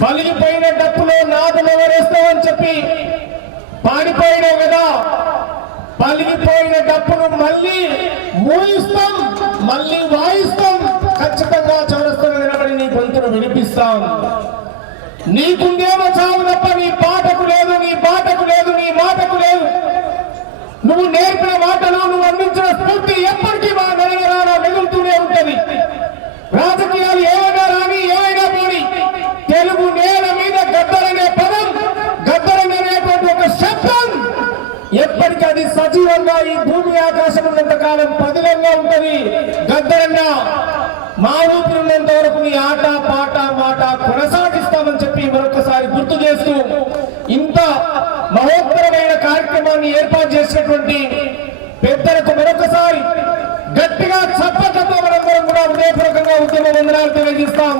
పలిగిపోయిన డప్పులో నాదం ఎవరేస్తామని చెప్పి పాడిపోయినావు కదా, పలిగిపోయిన డప్పును మళ్ళీ మూయిస్తాం, మళ్ళీ వాయిస్తాం, ఖచ్చితంగా చౌరస్తాను నిలబడి నీ గొంతును వినిపిస్తాం. నీకుందేమో చావు తప్ప నీ పాటకు లేదు, నీ బాటకు లేదు, నీ మాటకు లేదు. నువ్వు నేర్పిన మాటలు, నువ్వు అందించిన స్ఫూర్తి ఎప్పటికీ మా నడగరానా మిగులుతూనే ఉంటది. రాజకీయాలు ఏమైనా రాని ఏమైనా పోని, తెలుగు నేల మీద గద్దరనే పదం, గద్దరనేటువంటి ఒక శబ్దం ఎప్పటికీ అది సజీవంగా ఈ భూమి ఆకాశం ఉన్నంత కాలం పదిలంగా ఉంటది. గద్దరన్న మా ఊపిరి ఉన్నంత వరకు నీ ఆట పాట మాట కొనసాగిస్తామని చెప్పి మరొకసారి గుర్తు చేస్తూ, ఇంత మహోత్తరమైన కార్యక్రమాన్ని ఏర్పాటు చేసినటువంటి పెద్దలకు మరొకసారి గట్టిగా చప్పట్లతో మనందరం కూడా హృదయపూర్వకంగా ఉద్యమ వందనాలు తెలియజేస్తాం.